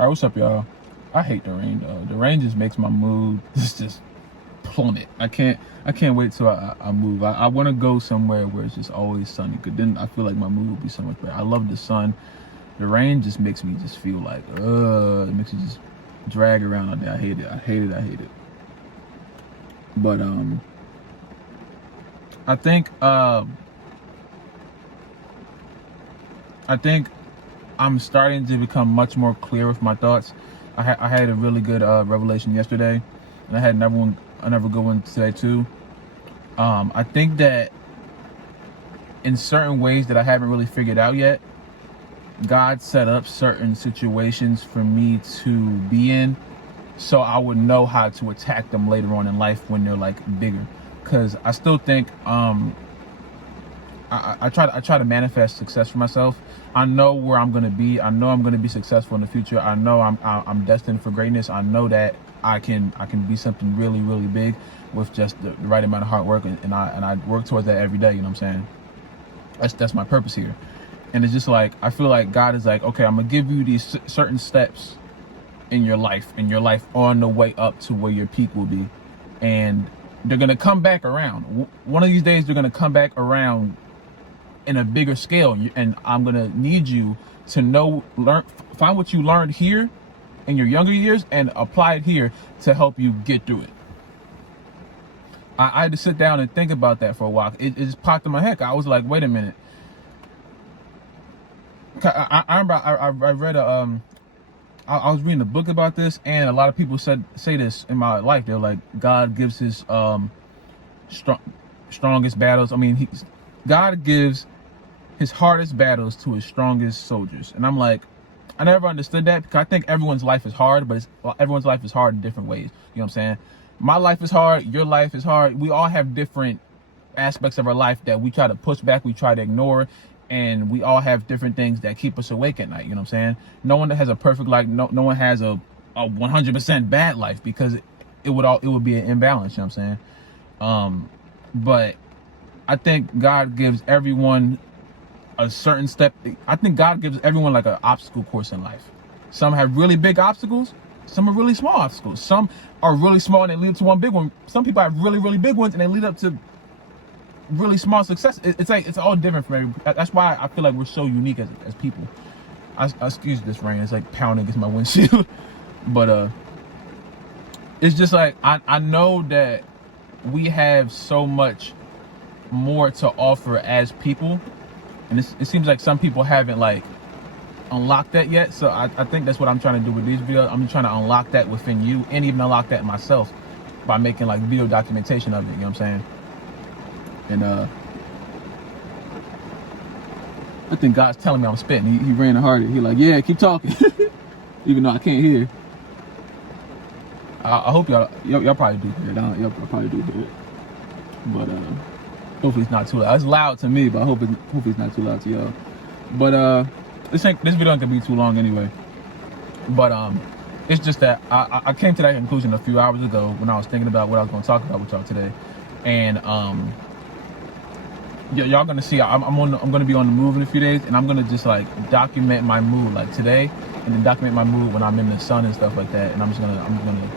All right, what's up, y'all? I hate the rain, though. The rain just makes my mood just plummet. I can't wait till I move. I want to go somewhere where it's just always sunny, because then I feel like my mood will be so much better. I love the sun. The rain just makes me just feel like, it makes me just drag around all day. I hate it. I hate it. I hate it. But I think I'm starting to become much more clear with my thoughts. I had a really good revelation yesterday, and I had another good one today too. I think that in certain ways that I haven't really figured out yet, God set up certain situations for me to be in, so I would know how to attack them later on in life when they're like bigger. Because I still think I try to manifest success for myself. I know where I'm gonna be. I know I'm gonna be successful in the future. I know I'm destined for greatness. I know that I can be something really, really big with just the right amount of hard work, and I work towards that every day. You know what I'm saying? That's my purpose here. And it's just like, I feel like God is like, okay, I'm gonna give you these certain steps in your life on the way up to where your peak will be, and they're gonna come back around. One of these days, they're gonna come back around in a bigger scale, and I'm gonna need you to find what you learned here in your younger years and apply it here to help you get through it. I had to sit down and think about that for a while. It just popped in my head. I was like, wait a minute. I remember I read I was reading a book about this, and a lot of people say this in my life. They're like, God gives his strongest battles. I mean, God gives his hardest battles to his strongest soldiers. And I'm like, I never understood that, because I think everyone's life is hard, but everyone's life is hard in different ways. You know what I'm saying? My life is hard. Your life is hard. We all have different aspects of our life that we try to push back, we try to ignore, and we all have different things that keep us awake at night. You know what I'm saying? No one has a perfect life. No one has a 100% bad life, because it would be an imbalance. You know what I'm saying? But I think God gives everyone a certain step. I think God gives everyone like an obstacle course in life. Some have really big obstacles. Some are really small obstacles. Some are really small and they lead up to one big one. Some people have really, really big ones and they lead up to really small success. It's all different from everybody. That's why I feel like we're so unique as people. I excuse this rain. It's like pounding against my windshield. But it's just like, I know that we have so much more to offer as people, and it seems like some people haven't like unlocked that yet. So I think that's what I'm trying to do with these videos. I'm trying to unlock that within you, and even unlock that in myself by making like video documentation of it. You know what I'm saying? And I think God's telling me I'm spitting. He ran harder. He like, yeah, keep talking, even though I can't hear. I hope y'all probably do hear it. Y'all probably do hear it, but hopefully it's not too loud. It's loud to me, but hopefully it's not too loud to y'all. But this video ain't gonna be too long anyway. But it's just that I came to that conclusion a few hours ago when I was thinking about what I was gonna talk about with y'all today, and y'all gonna see I'm gonna be on the move in a few days, and I'm gonna just like document my mood like today, and then document my mood when I'm in the sun and stuff like that. And I'm gonna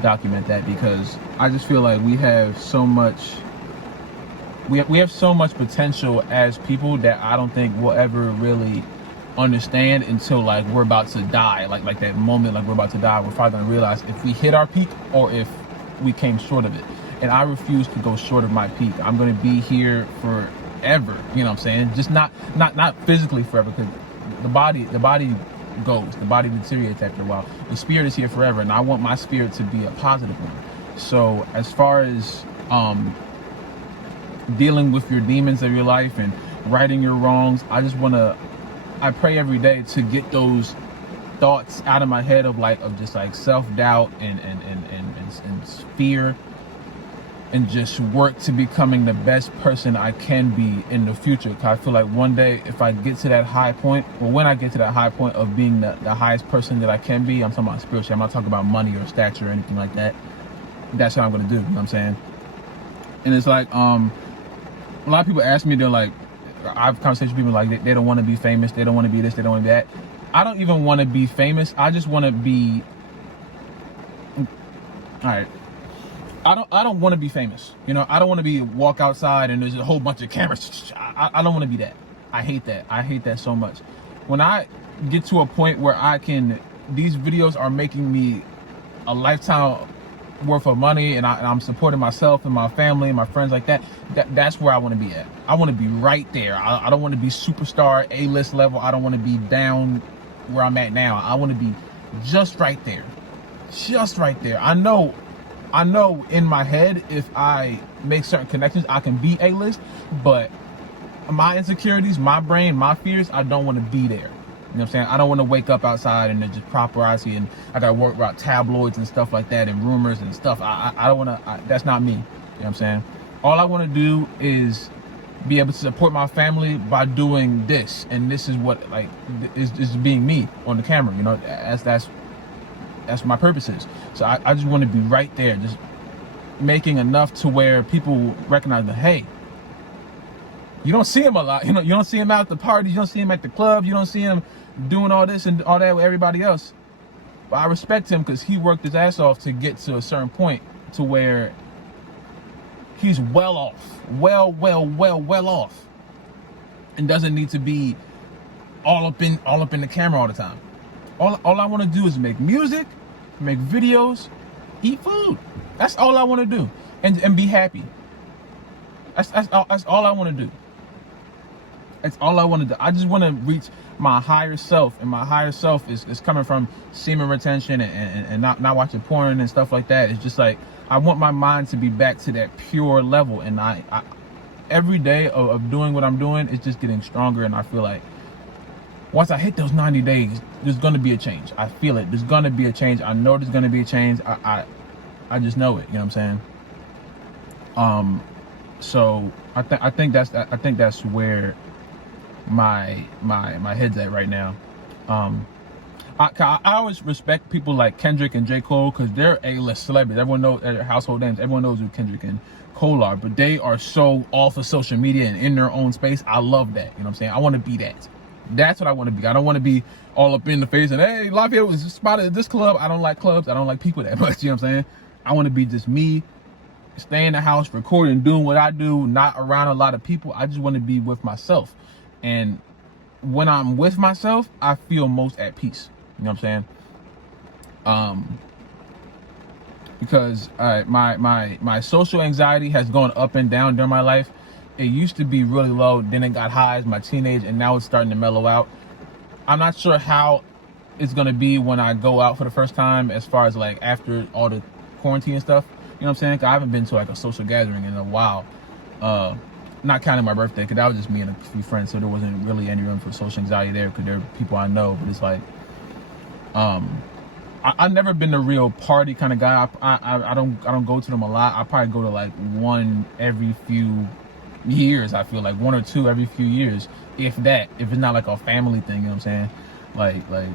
document that, because I just feel like we have so much potential as people that I don't think we'll ever really understand until like we're about to die. Like that moment, like we're about to die, we're probably gonna realize if we hit our peak or if we came short of it. And I refuse to go short of my peak. I'm gonna be here forever. You know what I'm saying? Just not physically forever, because the body goes, the body deteriorates after a while. The spirit is here forever, and I want my spirit to be a positive one. So as far as dealing with your demons of your life and righting your wrongs, I pray every day to get those thoughts out of my head of just like self-doubt and fear, and just work to becoming the best person I can be in the future. Because I feel like one day, if I get to that high point, or when I get to that high point of being the highest person that I can be, I'm talking about spiritually, I'm not talking about money or stature or anything like that. That's what I'm gonna do, you know what I'm saying? And it's like, a lot of people ask me, they're like, I have conversations with people like, they don't want to be famous, they don't want to be this, they don't want to be that. I don't even want to be famous. I just want to be, all right. I don't want to be famous. You know, I don't want to be walk outside and there's a whole bunch of cameras. I don't want to be that. I hate that. I hate that so much. When I get to a point where these videos are making me a lifetime worth of money, and I'm supporting myself and my family and my friends like that, that's where I want to be at. I want to be right there. I don't want to be superstar, A-list level. I don't want to be down where I'm at now. I want to be just right there. Just right there. I know in my head, if I make certain connections, I can be A-list, but my insecurities, my brain, my fears, I don't want to be there. You know what I'm saying? I don't want to wake up outside and there's just paparazzi and I got to work about tabloids and stuff like that and rumors and stuff. I don't want to, that's not me. You know what I'm saying? All I want to do is be able to support my family by doing this. And this is what, like, is being me on the camera. You know, that's my purpose is. So I just want to be right there, just making enough to where people recognize that, hey, you don't see him a lot. You know, you don't see him out at the parties. You don't see him at the clubs. You don't see him doing all this and all that with everybody else. But I respect him because he worked his ass off to get to a certain point to where he's well off, well off, and doesn't need to be all up in the camera all the time. All I want to do is make music, make videos, eat food. That's all I want to do, and be happy. That's all I want to do. That's all I want to do. I just want to reach my higher self, and my higher self is coming from semen retention and not watching porn and stuff like that. It's just like I want my mind to be back to that pure level, and I every day of doing what I'm doing is just getting stronger, and I feel like once I hit those 90 days, there's going to be a change. I feel it. There's going to be a change. I know there's going to be a change. I just know it. You know what I'm saying? So I think that's where my head's at right now. I always respect people like Kendrick and J. Cole because they're A-list celebrities. Everyone knows their household names. Everyone knows who Kendrick and Cole are, but they are so off of social media and in their own space. I love that. You know what I'm saying? I want to be that. That's what I want to be. I don't want to be all up in the face and, hey, Lafayette was spotted at this club. I don't like clubs. I don't like people that much. You know what I'm saying? I want to be just me, stay in the house, recording, doing what I do, not around a lot of people. I just want to be with myself. And when I'm with myself, I feel most at peace. You know what I'm saying? Because my social anxiety has gone up and down during my life. It used to be really low, then it got high as my teenage, and now it's starting to mellow out. I'm not sure how it's gonna be when I go out for the first time, as far as like after all the quarantine and stuff. You know what I'm saying? 'Cause I haven't been to like a social gathering in a while. Not counting my birthday, because that was just me and a few friends, so there wasn't really any room for social anxiety there, because there are people I know. But it's like, I've never been a real party kind of guy. I don't go to them a lot. I probably go to like one every few years. I feel like one or two every few years, if that. If it's not like a family thing, you know what I'm saying? Like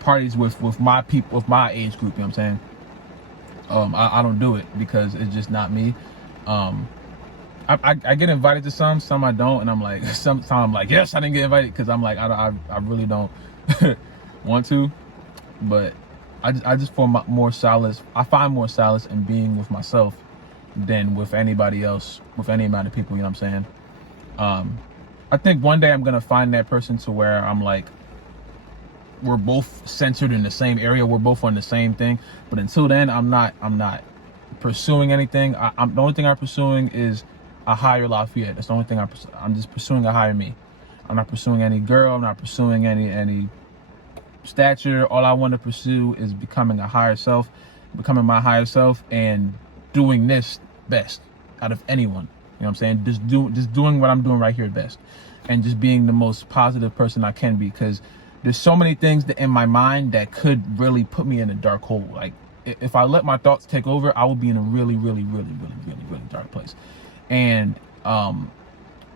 parties with my people, with my age group. You know what I'm saying? I don't do it because it's just not me. I get invited to some I don't, and I'm like, sometimes I'm like, yes, I didn't get invited, because I'm like, I really don't want to, but I just find more solace in being with myself than with anybody else, with any amount of people. You know what I'm saying? I think one day I'm gonna find that person to where I'm like, we're both centered in the same area, we're both on the same thing. But until then, I'm not pursuing anything. The only thing I'm pursuing is a higher Lafayette. That's the only thing I'm just pursuing a higher me. I'm not pursuing any girl. I'm not pursuing any stature. All I want to pursue is becoming a higher self, becoming my higher self, and doing this best out of anyone. You know what I'm saying? Just doing what I'm doing right here best, and just being the most positive person I can be, because there's so many things that in my mind that could really put me in a dark hole. Like, if I let my thoughts take over, I will be in a really dark place. And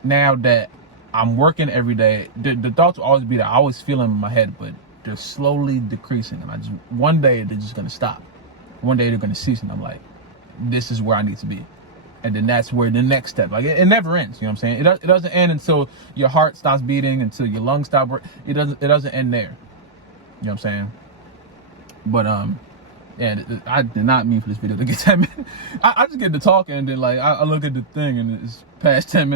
now that I'm working every day, the thoughts will always be there. I always feel them in my head, but they're slowly decreasing. And one day they're just gonna stop. One day they're gonna cease, and I'm like, this is where I need to be. And then that's where the next step, like, it never ends. You know what I'm saying? It doesn't end until your heart stops beating, until your lungs stop working. It doesn't end there. You know what I'm saying? But yeah, I did not mean for this video to get 10 minutes. I just get to talking, and then like I look at the thing and it's past 10 minutes.